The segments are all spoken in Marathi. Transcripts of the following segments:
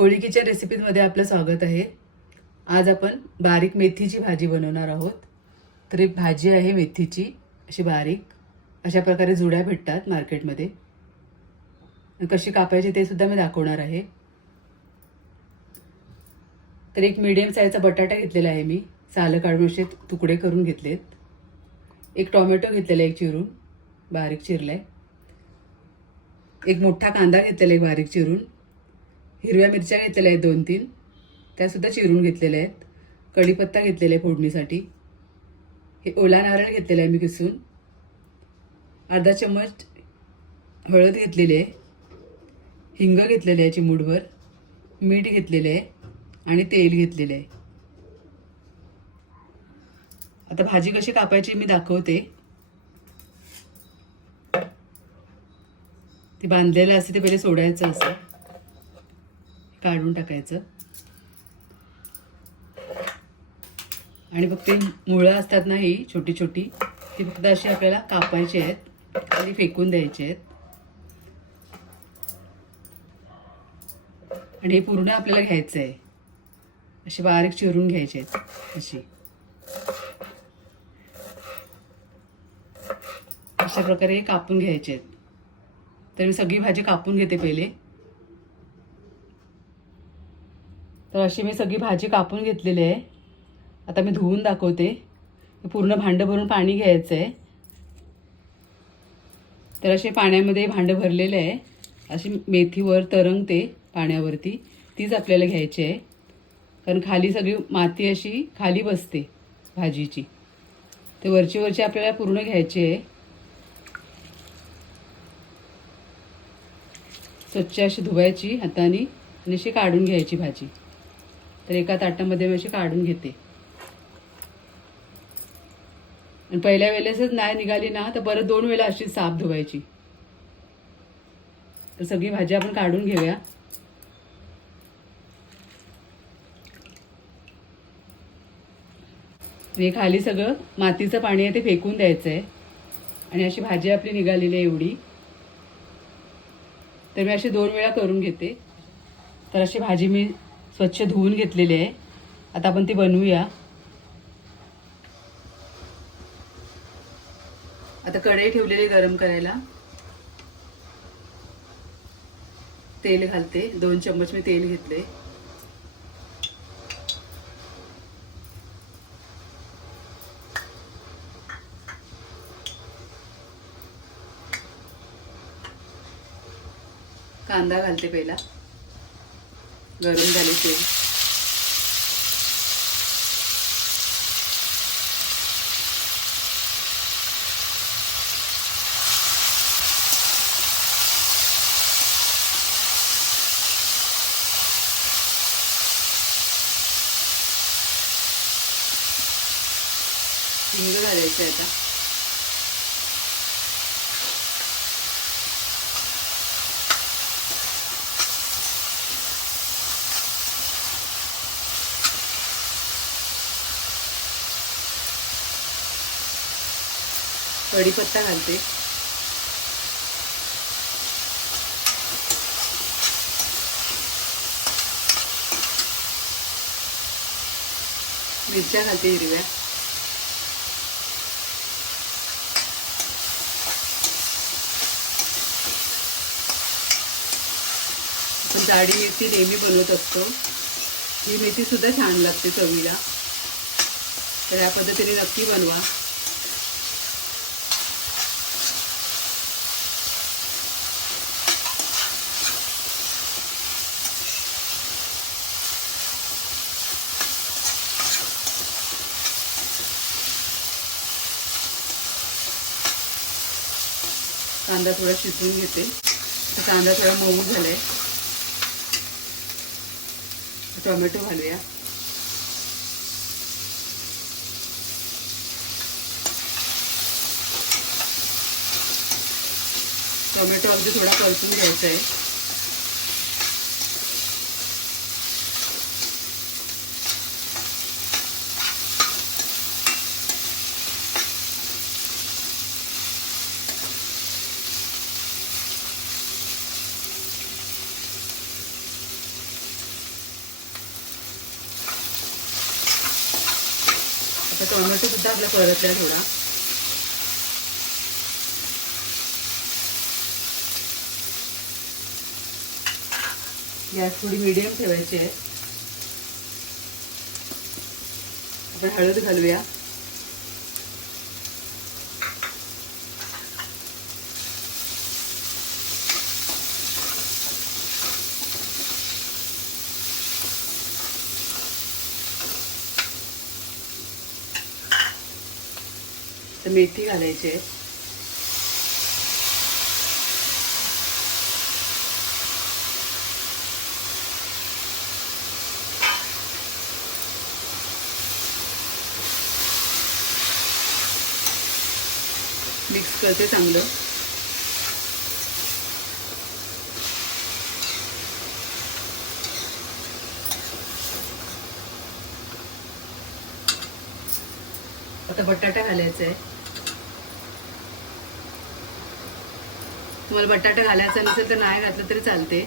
कोळी रेसिपीमध्ये रेसिपीजमध्ये आपलं स्वागत आहे. आज आपण बारीक मेथीची भाजी बनवणार आहोत. तर एक भाजी आहे मेथीची अशी बारीक. अशा प्रकारे जुड्या भेटतात मार्केटमध्ये. कशी कापायची ते सुद्धा मी दाखवणार आहे. तर एक मीडियम साईजचा बटाटा घेतलेला आहे मी. सालं काढून असे तुकडे करून घेतलेत. एक टोमॅटो घेतलेला एक चिरून. बारीक चिरलाय. एक मोठा कांदा घेतलेला आहे बारीक चिरून. हिरव्या मिरच्या घेतलेल्या आहेत दोन तीन. त्यासुद्धा चिरून घेतलेल्या आहेत. कढीपत्ता घेतलेला आहे फोडणीसाठी. हे ओला नारळ घेतलेला आहे मी किसून. अर्धा चम्मच हळद घेतलेली आहे. हिंग घेतलेले आहे चिमूटभर. मीठ घेतलेले आहे आणि तेल घेतलेले आहे. आता भाजी कशी कापायची मी दाखवते. ते बांधलेलं असते ते पहिले सोडायचं असं. काढून टाकायचं. आणि फक्त ते मुळं असतात ना ही छोटी छोटी ती फक्त अशी आपल्याला कापायची आहेत. खाली फेकून द्यायची आहेत. आणि हे पूर्ण आपल्याला घ्यायचं आहे. अशी बारीक चिरून घ्यायचे आहेत अशी. अशा प्रकारे हे कापून घ्यायचे आहेत. तर मी सगळी भाजी कापून घेते पहिले. तर अशी मी सगळी भाजी कापून घेतलेली आहे. आता मी धुवून दाखवते. पूर्ण भांडं भरून पाणी घ्यायचं आहे. तर असे पाण्यामध्ये भांडं भरलेलं आहे. अशी मेथीवर तरंगते पाण्यावरती. तीच आपल्याला घ्यायची आहे. कारण खाली सगळी माती अशी खाली बसते भाजीची. ते वरची वरची आपल्याला पूर्ण घ्यायची आहे. स्वच्छ अशी धुवायची हाताने आणि अशी काढून घ्यायची भाजी. तर एका ताटामध्ये मी अशी काढून घेते. आणि पहिल्या वेळेसच नाही निघाली ना तर परत दोन वेळा अशी साफ धुवायची. तर सगळी भाजी आपण काढून घेऊया. हे खाली सगळं मातीचं पाणी आहे ते फेकून द्यायचं आहे आणि अशी भाजी आपली निघालेली आहे एवढी. तर मी अशी दोन वेळा करून घेते. तर अशी भाजी मी स्वच्छ धुवून घेतलेली आहे. आता आपण ती बनवूया. आता कढई ठेवलेली गरम करायला. तेल घालते. दोन चम्मच मी तेल घेतले. कांदा घालते पहिला. गरम झाले तेल हिंग कढीपत्ता घालते. मिरच्या घालते हिरव्या. आपण जाडी मिरची नेहमी बनवत असतो. ही मेथी सुद्धा छान लागते चवीला. तर या पद्धतीने नक्की बनवा. कांदा थोडा शिजवून घेते. कांदा थोडा मऊ झालाय. टोमॅटो घालूया. टोमॅटो अगदी थोडा परतून घ्यायचा आहे आता टोमॅटो सुद्धा आपला परतला थोडा. गॅस थोडी मिडियम ठेवायची आहे. आपण हळद घालूया. तर मेथी घालायची. आहे मिक्स करते चांगलं. आता बटाटा घालायचा आहे तुम्हाला बटाटा घालायचा नसेल तर नाही घातलं तरी चालते.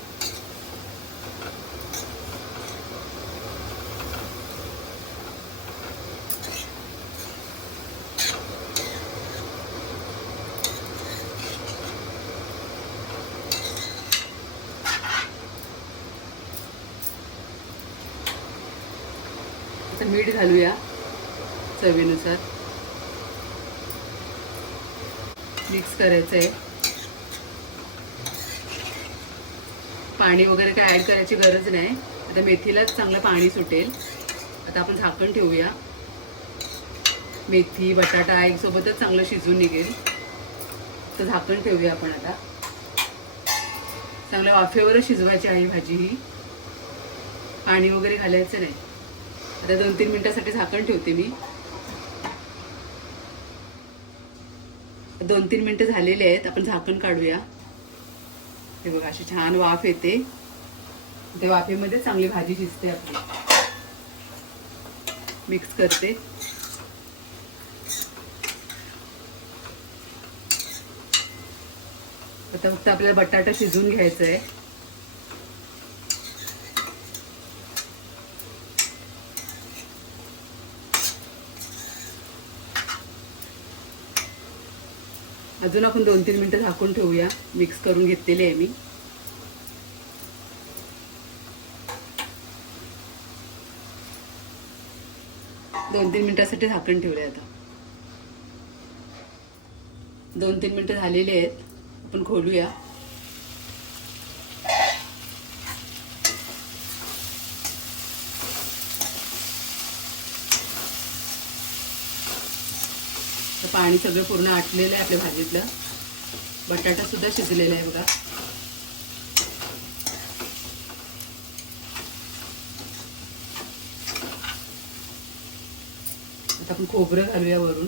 मीठ घालूया चवीनुसार. मिक्स करायचं आहे पाणी वगैरे काय ॲड करायची गरज नाही. आता मेथीलाच चांगलं पाणी सुटेल. आता आपण झाकण ठेवूया. मेथी बटाटा एकसोबतच चांगलं शिजून निघेल. तर झाकण ठेवूया आपण आता. चांगल्या वाफेवरच शिजवायची आहे भाजी ही. पाणी वगैरे घालायचं नाही. आता दोन तीन मिनटासाठी झाकण ठेवते मी. दोन तीन मिनटं झालेले आहेत. आपण झाकण काढूया. हे बघा अशी छान वाफ येते. त्या वाफेमध्ये चांगली भाजी शिजते आपली. मिक्स करते. आता फक्त आपल्याला बटाटा शिजून घ्यायचा आहे अजून आपण दोन तीन मिनटं झाकून ठेवूया. मिक्स करून घेतलेली आहे मी. दोन तीन मिनिटासाठी झाकण ठेवले आता. दोन तीन मिनिटं झालेली आहेत. आपण खोलूया. पाणी सगळं पूर्ण आटलेलं आहे आपल्या भाजीतलं. बटाटा सुद्धा शिजलेला आहे बघा. आता आपण खोबरं घालूया वरून.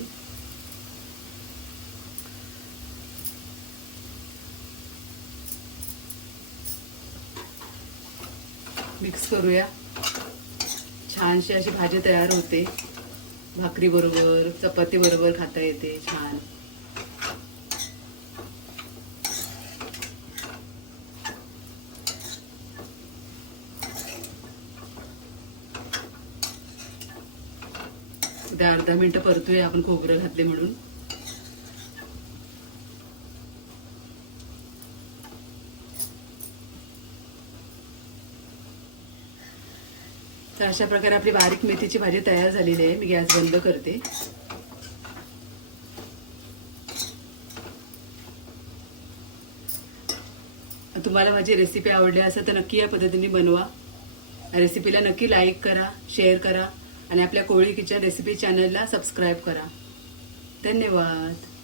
मिक्स करूया. छानशी अशी भाजी तयार होते. भाकरी बरोबर चपाती बरोबर खाता येते छान. अर्धा मिनटं परतूया आपण खोबरं घातले म्हणून. तर अशा प्रकारे आपली बारीक मेथीची भाजी तयार झालेली आहे. मी गॅस बंद करते. तुम्हाला माझी रेसिपी आवडली असेल तर नक्की या पद्धतीने बनवा. रेसिपीला नक्की लाईक करा शेअर करा आणि आपल्या कोळी किचन रेसिपी चॅनलला सबस्क्राईब करा. धन्यवाद.